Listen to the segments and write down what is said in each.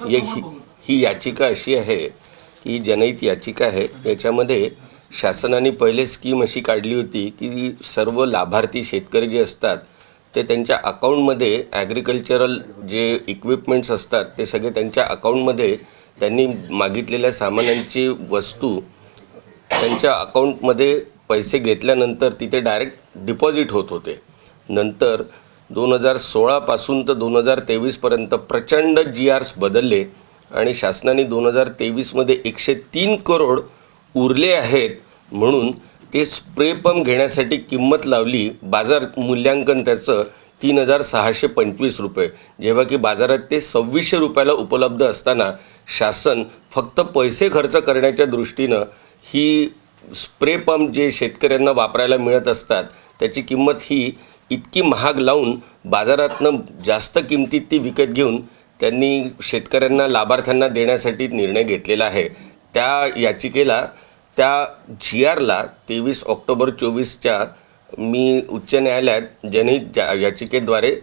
ही ही- ही याचिका अशी आहे की जनहित याचिका आहे. याच्यामध्ये शासनाने पहिले स्कीम अशी काढली होती की सर्व लाभार्थी शेतकरी जे असतात ते त्यांच्या अकाउंटमध्ये ॲग्रिकल्चरल जे इक्विपमेंट्स असतात ते सगळे त्यांच्या अकाउंटमध्ये त्यांनी मागितलेल्या सामानांची वस्तू त्यांच्या अकाउंटमध्ये पैसे घेतल्यानंतर तिथे डायरेक्ट डिपॉझिट होत होते. नंतर दोन हजार सोळापासून तर दोन हजार तेवीसपर्यंत प्रचंड जी आर्स बदलले आणि शासनाने दोन हजार तेवीसमध्ये एकशे तीन करोड उरले आहेत म्हणून ते स्प्रे पंप घेण्यासाठी किंमत लावली. बाजार मूल्यांकन त्याचं तीन हजार सहाशे पंचवीस रुपये. जेव्हा की बाजारात ते सव्वीसशे रुपयाला उपलब्ध असताना शासन फक्त पैसे खर्च करण्याच्या दृष्टीनं ही स्प्रे पंप जे शेतकऱ्यांना वापरायला मिळत असतात त्याची किंमत ही इतकी महाग लावून बाजारातनं जास्त किमतीत ती विकत घेऊन त्यांनी शेतकऱ्यांना लाभार्थ्यांना देण्यासाठी निर्णय घेतलेला आहे. त्या याचिकेला त्या जी आरला तेवीस ऑक्टोबर चोवीसच्या मी उच्च न्यायालयात जनहित जा याचिकेद्वारे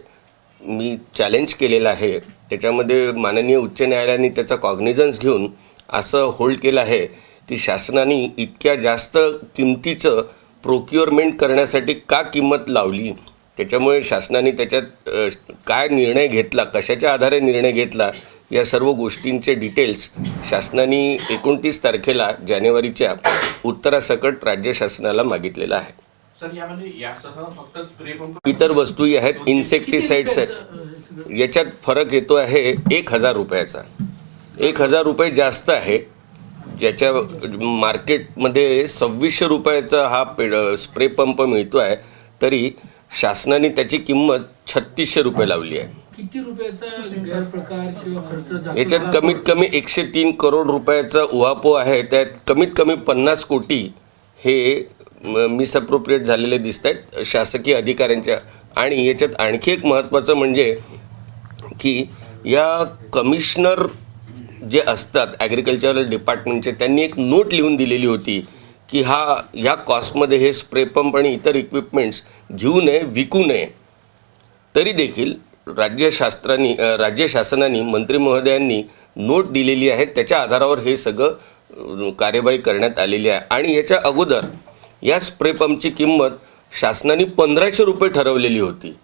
मी चॅलेंज केलेलं आहे. त्याच्यामध्ये माननीय उच्च न्यायालयाने त्याचा कॉग्निझन्स घेऊन असं होल्ड केलं आहे की शासनाने इतक्या जास्त किमतीचं प्रोक्युअरमेंट करण्यासाठी का किंमत लावली? त्याच्यामुळे शासनाने त्याच्यात काय निर्णय घेतला कशाच्या आधारे निर्णय घेतला या सर्व गोष्टींचे डिटेल्स शासनाने एकोणतीस तारखेला जानेवारीच्या उत्तरासकट राज्य शासनाला मागितलेलं आहे. पंप इतर वस्तूही आहेत इन्सेक्टिसाइड्स आहेत. याच्यात फरक येतो आहे एक हजार रुपयाचा. एक हजार रुपये जास्त आहे. ज्याच्या मार्केटमध्ये सव्वीसशे रुपयाचा हा पेड स्प्रे पंप मिळतो आहे तरी शासनाने त्याची किंमत छत्तीसशे रुपये लावली आहे. किती रुपयाचा याच्यात कमीत कमी एकशे तीन करोड रुपयाचा उहापोह आहे. त्यात कमीत कमी पन्नास कोटी हे मिसअप्रोप्रिएट झालेले दिसत आहेत शासकीय अधिकाऱ्यांच्या. आणि याच्यात आणखी एक महत्त्वाचं म्हणजे की या कमिशनर जे असतात ॲग्रिकल्चरल डिपार्टमेंटचे त्यांनी एक नोट लिहून दिलेली होती. की हा ह्या कॉस्टमध्ये हे स्प्रे पंप आणि इतर इक्विपमेंट्स घेऊ नये विकू नये तरी देखील राज्यशास्त्रांनी अ, राज्य शासनाने मंत्री महोदयांनी नोट दिलेली आहे त्याच्या आधारावर हे सगळं कार्यवाही करण्यात आलेली आहे. आणि याच्या अगोदर या स्प्रे पंपची किंमत शासनाने पंधराशे रुपये ठरवलेली होती.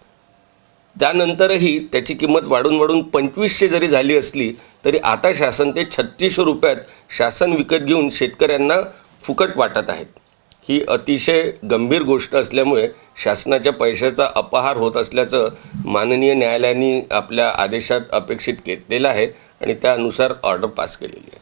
त्यानंतरही त्याची किंमत वाढून वाढून पंचवीसशे जरी झाली असली तरी आता शासन ते छत्तीसशे रुपयात शासन विकत घेऊन शेतकऱ्यांना फुकट वाटत आहेत. ही अतिशय गंभीर गोष्ट असल्यामुळे शासनाच्या पैशाचा अपहार होत असल्याचं माननीय न्यायालयाने आपल्या आदेशात अपेक्षित केलेलं आहे आणि त्यानुसार ऑर्डर पास केलेली आहे.